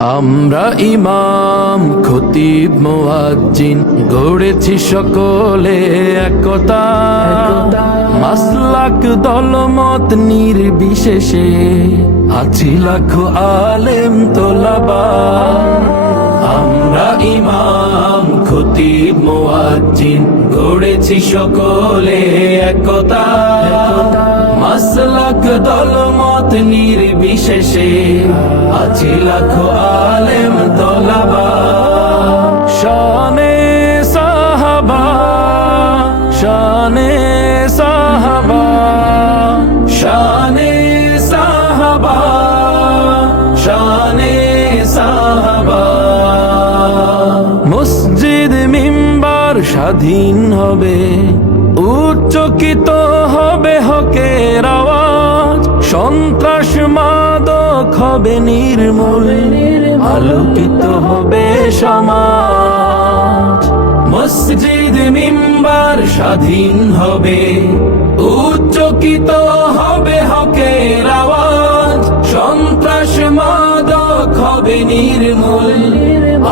আমরা ইমাম খতিব মুয়াজ্জিন গড়েছি সকলে একতা, মাসলাক দলমত নির্বিশেষে আছি লাখো আলেম তোলাবা। আমরা ইমাম খতিব মুয়াজ্জিন গড়েছি সকলে একতা, মাসলাক দলমত নির্বিশেষে আছি লাখো আলেম তোলাবা। শানে সাহাবা, শানে সাহাবা, শানে সাহাবা, শানে সাহাবা। মসজিদ মিম্বার স্বাধীন হবে, উচ্চকিত হবে হকের আওয়াজ, সন্ত্রাস মাদক হবে নির্মূল, আলোকিত হবে সমাজ। মসজিদ মিম্বার স্বাধীন হবে, উচ্চকিত হবে হকের আওয়াজ, সন্ত্রাস মাদক হবে নির্মূল,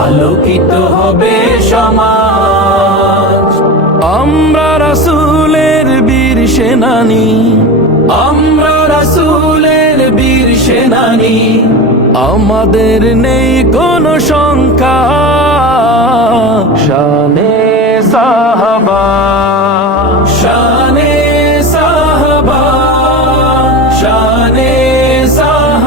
আলোকিত হবে সমাজ। আমরা রাসূলের বীর সেনানী, আমরা রাসূলের বীর সেনানী, আমাদের নেই কোনো শঙ্কা। শানে